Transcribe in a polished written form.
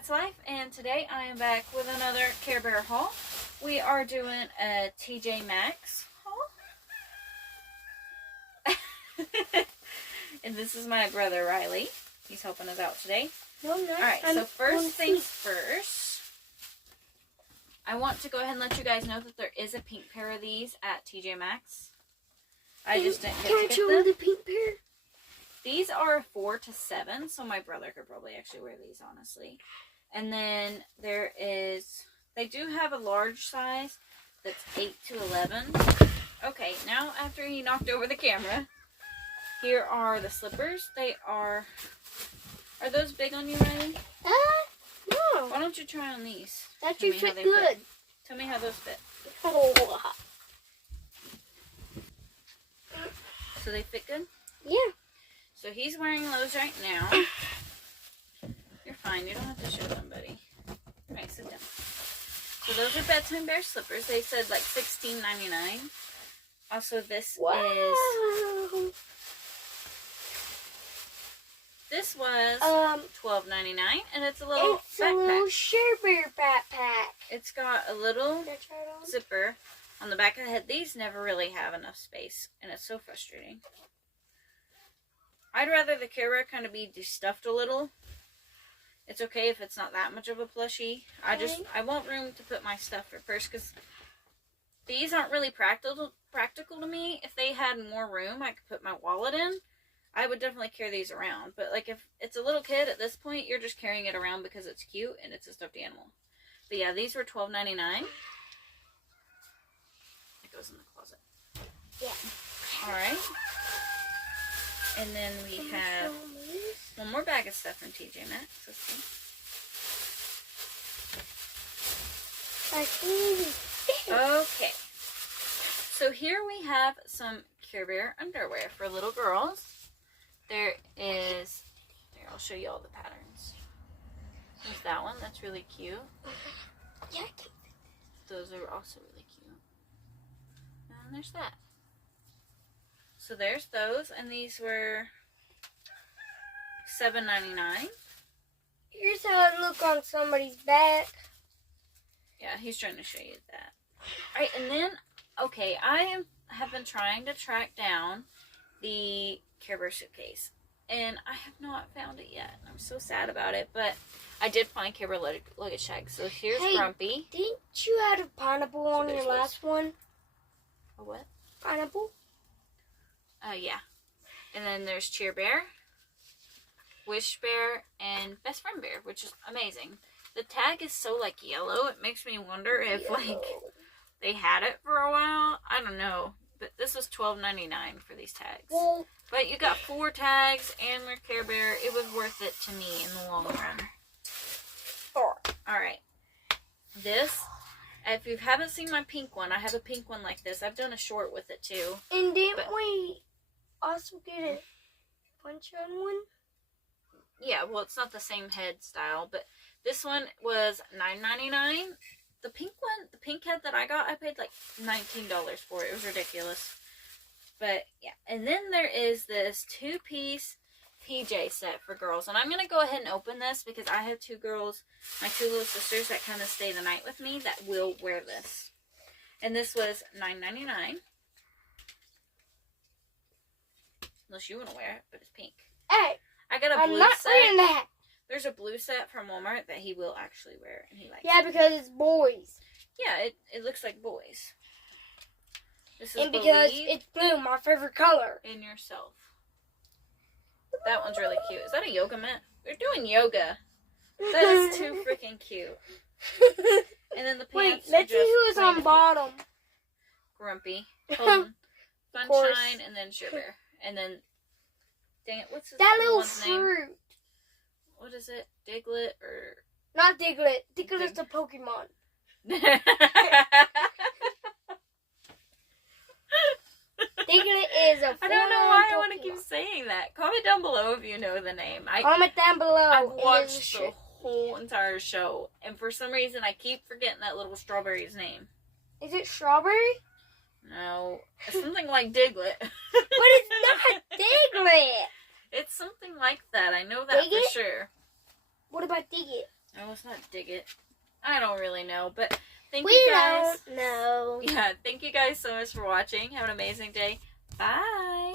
That's Life, and today I am back with another Carebear Haul. We are doing a TJ Maxx haul. And this is my brother Riley. He's helping us out today. No, I'm not. Alright, so first things first, I want to go ahead and let you guys know that there is a pink pair of these at TJ Maxx. I just didn't get to get them. the pink pair? These are 4 to 7, so my brother could probably actually wear these, honestly. And then there is, they do have a large size that's 8 to 11. Okay, now after he knocked over the camera, here are the slippers. They are those big on you, Riley? No. Why don't you try on these? That should fit good. Tell me how those fit. Oh. So they fit good? Yeah. So he's wearing those right now. You're fine. You don't have to show them, buddy. Alright, sit down. So those are Bedtime Bear slippers. They said like $16.99. Also, this is... This was $12.99, and it's a little backpack. A little Carebear backpack. It's got a little zipper on the back of the head. These never really have enough space, and it's so frustrating. I'd rather the Carebear kind of be destuffed a little. It's okay if it's not that much of a plushie. I want room to put my stuff at first, because these aren't really practical to me. If they had more room, I could put my wallet in. I would definitely carry these around. But like if it's a little kid at this point, you're just carrying it around because it's cute and it's a stuffed animal. But yeah, these were $12.99. It goes in the closet. Yeah. Alright. And then we have one more bag of stuff from TJ Maxx. Let's see. Okay. So here we have some Carebear underwear for little girls. There is, here, I'll show you all the patterns. There's that one, that's really cute. Yeah. Those are also really cute. And there's that. So there's those, and these were $7.99. Here's how it look on somebody's back. Yeah, he's trying to show you that. Alright, and then, okay, I have been trying to track down the Carebear suitcase, and I have not found it yet. I'm so sad about it, but I did find Carebear luggage tags. So here's Grumpy. Didn't you have a pineapple on your last one? A what? Pineapple? Yeah. And then there's Cheer Bear, Wish Bear, and Best Friend Bear, which is amazing. The tag is so like yellow, it makes me wonder if like they had it for a while. I don't know. But this was $12.99 for these tags. Well, but you got 4 tags and they're Carebear. It was worth it to me in the long run. Alright. This, if you haven't seen my pink one, I have a pink one like this. I've done a short with it too. And didn't we also get a punch-on one? Yeah, well, it's not the same head style, but this one was $9.99. The pink one, the pink head that I got, I paid like $19 for it. It was ridiculous. But, yeah. And then there is this 2-piece PJ set for girls. And I'm going to go ahead and open this because I have 2 girls, my 2 little sisters that kind of stay the night with me that will wear this. And this was $9.99. Unless you want to wear it, but it's pink. Hey, I got a blue I'm not set. wearing that. There's a blue set from Walmart that he will actually wear, and he likes it. Because it's boys. Yeah, it looks like boys. This is and because it's blue, my favorite color. In yourself. That one's really cute. Is that a yoga mat? They're doing yoga. That is too freaking cute. And then the pants. Wait, let's see who's on bottom. Grumpy, Sunshine, and then Sugar, and then dang it, what's that little fruit? Name? What is it? Diglett or... Not Diglett. Diglett's a Pokemon. Diglett is a I don't know why I want to keep saying that. Comment down below if you know the name. Comment down below. I've watched the whole entire show, and for some reason I keep forgetting that little strawberry's name. Is it Strawberry? No. It's something like Diglett. But it's not Diglett. It's something like that. I know that for sure. What about Diglett? Oh, let's not dig it. I don't really know, but thank We you guys. don't know. Yeah, thank you guys so much for watching. Have an amazing day. Bye.